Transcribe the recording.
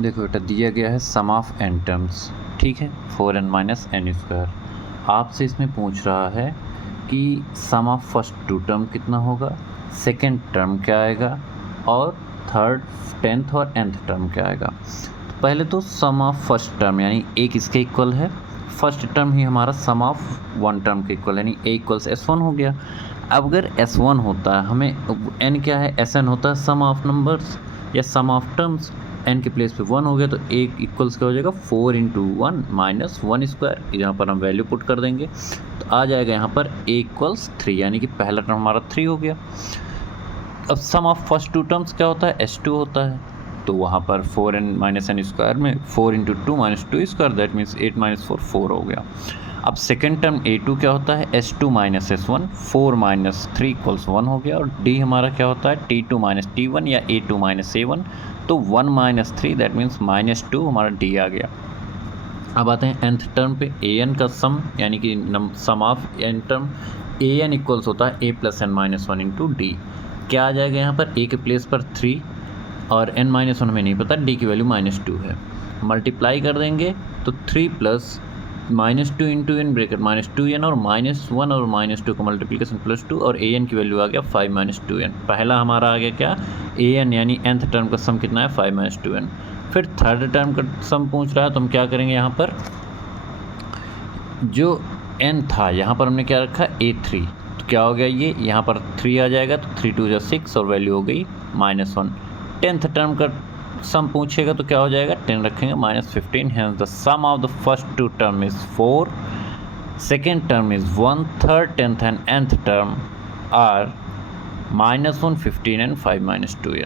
देखो बेटा दिया गया है सम ऑफ एन टर्म्स, ठीक है, 4n माइनस एन स्क्वायर। आपसे इसमें पूछ रहा है कि sum of first two term कितना होगा, सेकंड टर्म क्या आएगा और थर्ड, टेंथ और nth टर्म क्या आएगा। तो पहले तो सम ऑफ फर्स्ट टर्म यानी एक इसके इक्वल है, फर्स्ट टर्म ही हमारा सम ऑफ वन टर्म के इक्वल यानी a इक्वल्स S1 हो गया। अब अगर S1 होता है, हमें n क्या है, Sn होता है सम ऑफ नंबर्स या सम ऑफ टर्म्स, n के प्लेस पे 1 हो गया तो a इक्वल्स क्या हो जाएगा 4 इंटू 1 माइनस 1 स्क्वायर। यहाँ पर हम वैल्यू पुट कर देंगे तो आ जाएगा यहाँ पर a इक्वल्स 3 यानी कि पहला टर्म हमारा 3 हो गया। अब सम ऑफ फर्स्ट टू टर्म्स क्या होता है, S2 होता है, तो वहाँ पर 4n माइनस एन स्क्वायर में 4 into 2 minus 2 square, that means 8 minus 4 4 हो गया। अब सेकेंड टर्म A2 क्या होता है, S2 minus S1, 4 minus 3 equals 1 हो गया। और D हमारा क्या होता है, T2 माइनस T1 या A2 माइनस A1, तो 1 माइनस 3 दैट मीन्स माइनस 2 हमारा D आ गया। अब आते हैं nth टर्म पे, an का सम यानी कि sum of n term an equals होता है a plus n minus 1 into d. क्या आ जाएगा यहाँ पर, a के प्लेस पर 3 और n माइनस 1 हमें नहीं पता, d की वैल्यू माइनस 2 है। मल्टीप्लाई कर देंगे तो 3 plus minus 2 into n bracket minus 2n और माइनस 1 और माइनस 2 का मल्टीप्लिकेशन प्लस 2 और an की वैल्यू आ गया 5 माइनस 2n। पहला हमारा आ गया क्या, an यानी nth टर्म का सम कितना है 5 माइनस 2n। फिर थर्ड टर्म का सम पूछ रहा है तो हम क्या करेंगे, यहाँ पर जो n था यहाँ पर हमने क्या रखा a3, तो क्या हो गया ये, यहाँ पर 3 आ जाएगा तो 3 2 6 और वैल्यू हो गई -1। टेंथ टर्म का सम पूछेगा तो क्या हो जाएगा, 10 रखेंगे -15। Hence the sum of the first two term is 4, second term is 1, third, tenth and nth term are -1, 15 and 5 minus 2n।